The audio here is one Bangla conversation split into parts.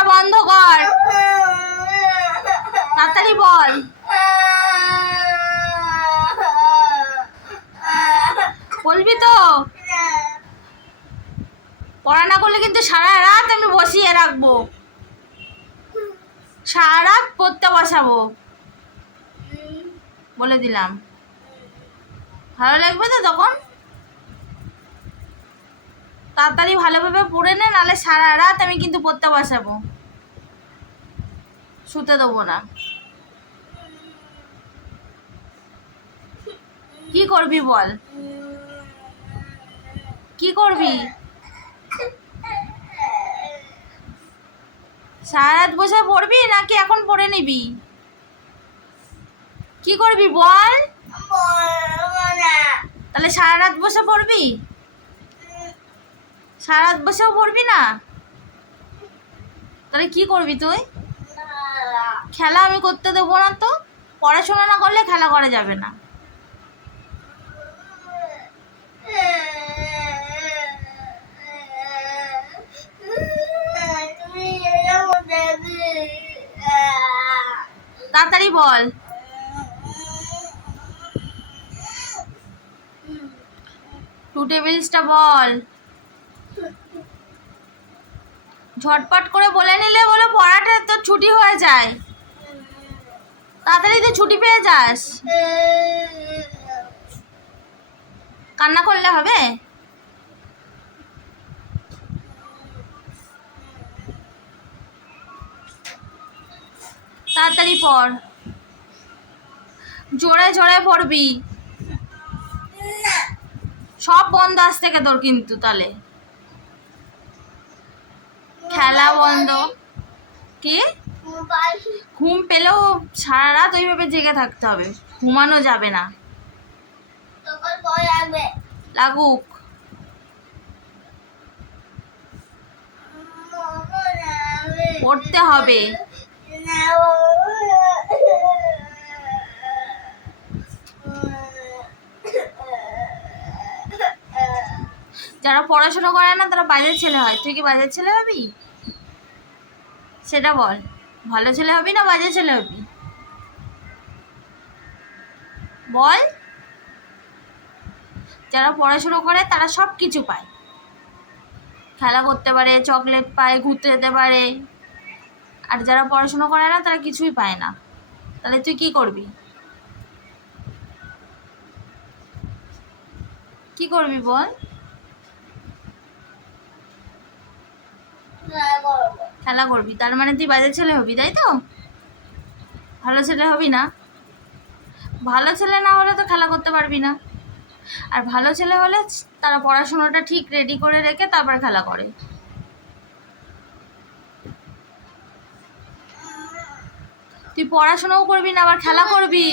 টেবিলটা বন্ধ কর। তাড়াতাড়ি বল। বলবি তো? পড়া না করলে কিন্তু সারা রাত আমি বসিয়ে রাখব। সারা রাত পড়তে বসাবো। বলে দিলাম। ভালো লাগবে তো তখন? তাড়াতাড়ি ভালোভাবে পড়ে নে নাহলে সারা রাত আমি কিন্তু পড়তে বসাবো। শুতে দেবো না। কি করবি বল? কি করবি? সারা রাত বসে পড়বি নাকি এখন পড়ে নিবি? কি করবি বল? তাহলে সারা রাত বসে পড়বি? সারা রাত বসেও পড়বি না? তাহলে কি করবি তুই? খেলা আমি করতে দেবো না তো। পড়াশোনা না করলে খেলা করা যাবে না। তাড়াতাড়ি বল। টু টেবিলসটা বল। ঝটপট করে বলে নিলে বলো পড়াটা তো ছুটি হয়ে যায়। তাড়াতাড়ি তো ছুটি পেয়ে যাস। কান্না করলে হবে? তাড়াতাড়ি পড়। জোরে জোরে পড়বি। সব বন্ধ আজ থেকে তোর কিন্তু তাহলে খেলা বন্ধ। কি? ঘুম পেলেও সারা রাত ওইভাবে জেগে থাকতে হবে। ঘুমানো যাবে না। লাগুক। পড়তে হবে। যারা পড়াশোনা করে না, তারা বাজের ছেলে হয়। তুই কি বাজের ছেলে হবি? সেটা বল। ভালো ছেলে হবি না বাজে ছেলে হবি? বল। যারা পড়াশুনো করে, তারা সব কিছু পায়। খেলা করতে পারে, চকলেট পায়, ঘুরতে যেতে পারে। আর যারা পড়াশুনো করে না, তারা কিছুই পায় না। তাহলে তুই কি করবি? কি করবি বল? খেলা করবি। তার মানে তুই বাজে ছেলে হবি, তাই তো? ভালো ছেলে হবি না? ভালো ছেলে না হলে তো খেলা করতে পারবি না। আর ভালো ছেলে হলে তারা পড়াশোনাটা ঠিক রেডি করে রেখে তারপর খেলা করে। তুই পড়াশোনাও করবি না, আবার খেলা করবি?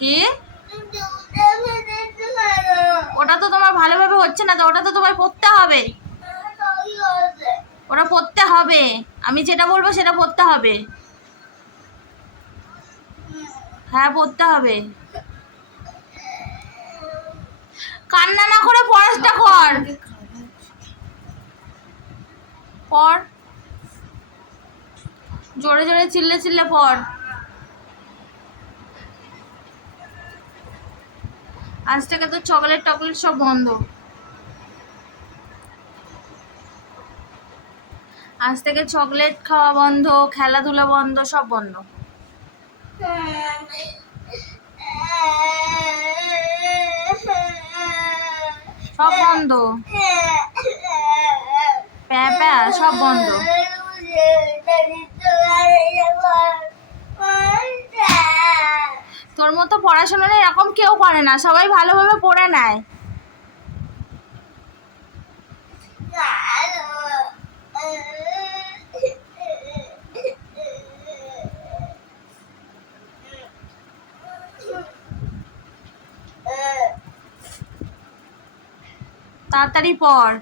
কি? ওটা তো তোমার ভালোভাবে হচ্ছে না, তো ওটা তো তোমায় পড়তে হবে। ওটা পড়তে হবে। আমি যেটা বলব সেটা পড়তে হবে। হ্যাঁ পড়তে হবে। কান্না না করে পড়াশটা কর। পড়। জোরে জোরে চিল্লে চিল্লে পড়। আজ থেকে তো চকলেট টকলেট সব বন্ধ। আজ থেকে চকলেট খাওয়া বন্ধ, খেলাধুলা বন্ধ, সব বন্ধ। সব বন্ধ। প্যা প্যা, সব বন্ধ। তোর মতো পড়াশোনাটা এরকম কেউ করে না, সবাই ভালোভাবে পড়ে নেয়। তাড়াতাড়ি পড়।